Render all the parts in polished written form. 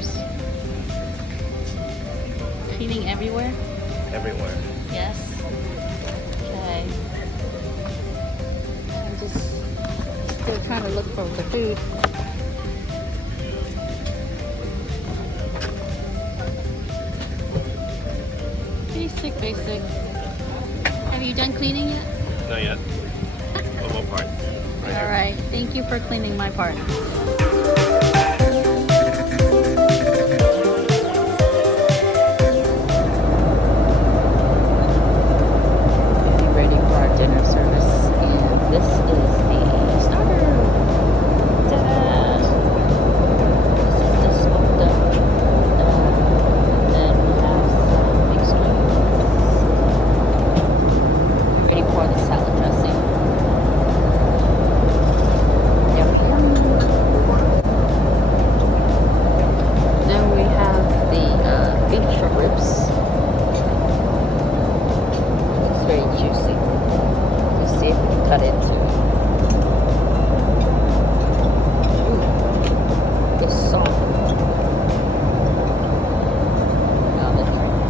wipes. Cleaning everywhere? Everywhere. Yes. Okay. I'm just still trying to look for the food. Basic. Have you done cleaning yet? Not yet. One more part. All right. Thank you for cleaning my part. Ready for our dinner service, and this is the starter. Ta-da! This smoked up, and then we have some mixed greens. Ready for the salad dressing. Yummy, yummy. Then we have the beef short ribs. It's very juicy. Let's see if we can cut it. Ooh, it's soft. Now let's try this.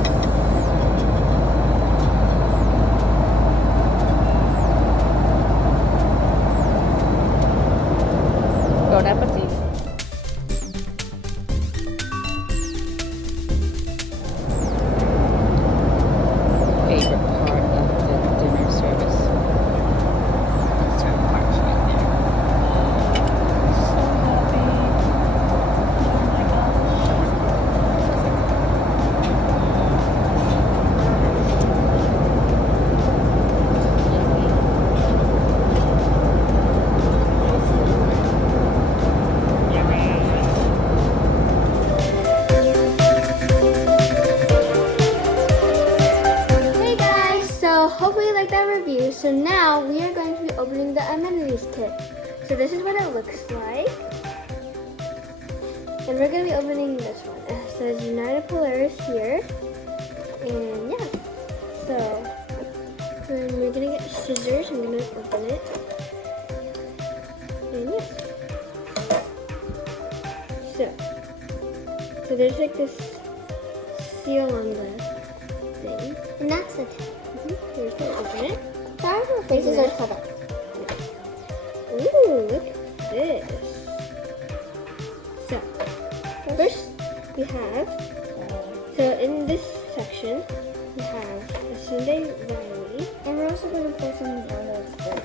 Bon appetit. Favorite part of the dinner service. That's our march right there. So happy. Oh my Hey guys, so hopefully you liked that review. So now we are going to be opening the amenities kit. So this is what it looks like. And we're going to be opening this one. It says United Polaris here. And yeah, so then we're going to get scissors. I'm going to open it. And yeah. So there's like this seal on the thing. And that's it. Here's how to open it. Sorry, our faces are cut off. Ooh, look at this. So, first we have, so in this section, we have a Sunday Riley. And we're also going to pull some out of the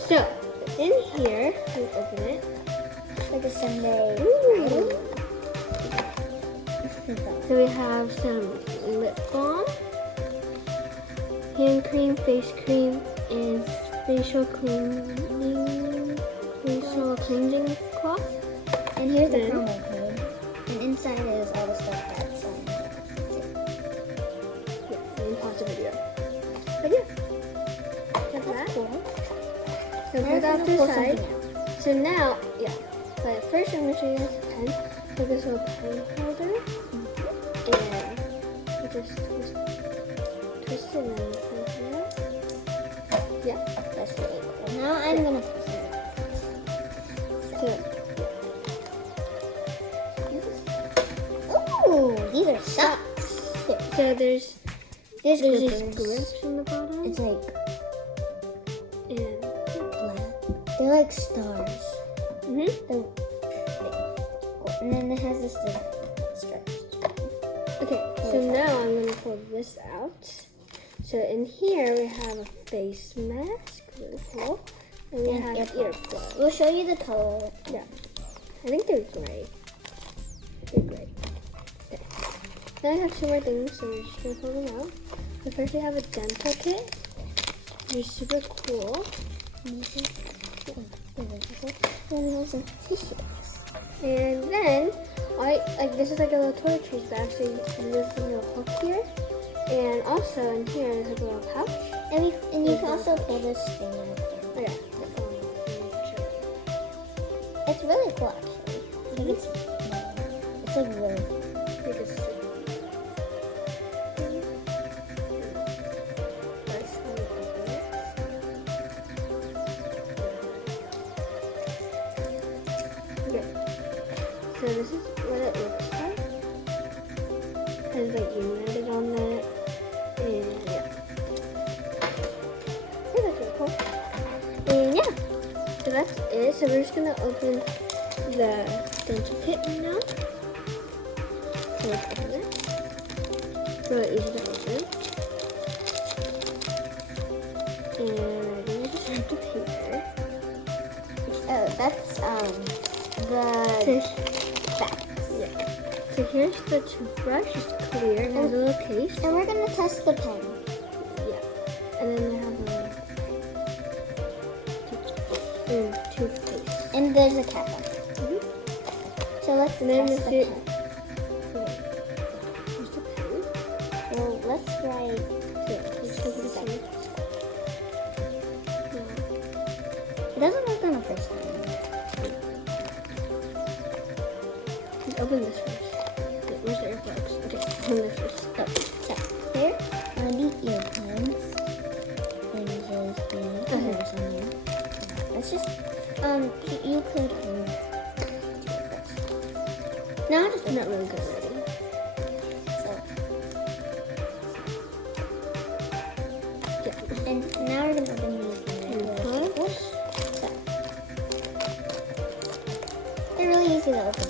So, in here, we open it. like a Sunday. Ooh. So we have some lip balm, hand cream, face cream, and facial cleansing cloth. And here's the Then- promo code. And inside is all the stuff that's Yeah, and pause the video. But yeah, got that. That's cool. So put that to the side. So now, yeah. But first I'm gonna show you guys a pen. So this little pen holder. And you just twist it and then put it here. Yeah, That's really cool. Now I'm going to put it. so Ooh, these are socks. so there's There's these grippers. grips in the bottom. It's like And black. They're like stars. mhm. They're cool. And then it has this stretch. Okay, so now I'm gonna pull this out. So in here we have a face mask, really cool. And we And have earplugs. earplugs. We'll show you the color. Yeah, I think they're gray. They're gray. Okay. Then I have two more things, so we're just gonna pull them out. So first we have a dental kit. They're super cool. Then we have some tissues. And then this is like a little toiletries bag, so you can use the little hook here. And also in here is like a little pouch. And you can also pull this thing out. Oh yeah. It's really cool actually. Like it's like really You can see. That's how you open it. Okay. So this is what it looks has like United on that. And yeah. Yeah, that's really cool. And yeah, so that's it. So we're just gonna open the stencil kit now. So let's open it. Really easy to open. And we're gonna just have the paper. Oh, that's the back. Yeah. So here's the toothbrush. It's clear and has a little case. And we're gonna test the pen. Yeah. And then they have a toothpaste. And there's a cap. Mm-hmm. So let's And then test the the pen. Here's the pen. Well, let's write. Yeah, let's take it aside. It doesn't work on the first time. Let's open this first. Okay, where's the earplugs? Okay, open this first. Oh, so here are the earphones. And there's the covers on here. Let's just you could do it first. No, I'm just not really good already. So Yeah. and now we're gonna open these Earplugs. So they're really easy to open.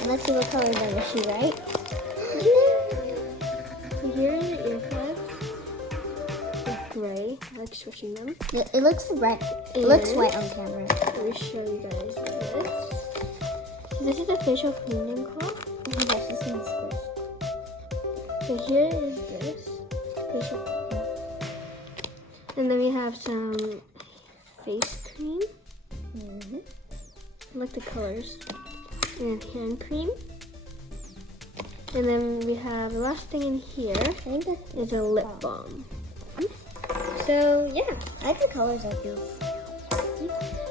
And let's see what color they're gonna shoot, right? So here are the earplugs. They're gray. I like switching them. It looks bright. It looks And- white on camera. Let me show you guys this. So this is a facial cleaning cloth. Oh my gosh, this one's good. So here is this facial cleaning. And then we have some face cream. Mm-hmm. I like the colors. And hand cream. And then we have the last thing in here I think that's is a lip balm. So yeah. I like the colors of these.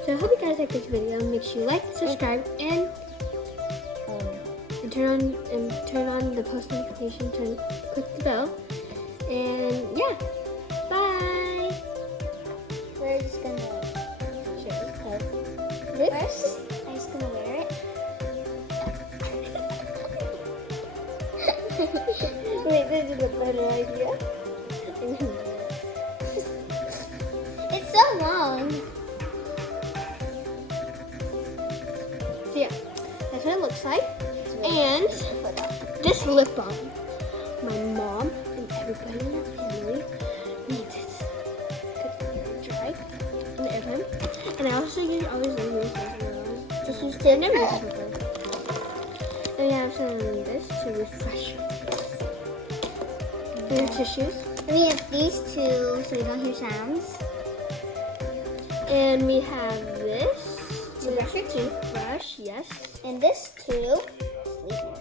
So I hope you guys like this video. Make sure you like, subscribe, and turn on the post notification to click the bell. And yeah. Bye. We're just gonna Sure. first. I'm just gonna wear it. Wait, this is a better idea. It's so long. So yeah, that's what it looks like. And this lip balm, my mom and everybody in the family needs it because it's very dry in the airtime. And I also always use this. Just use it. Never used it before. And we have some of this to refresh your face. And your tissues. And we have these two so we don't hear sounds. And we have this To brush your teeth. brush, yes. And this too. Sleep mask.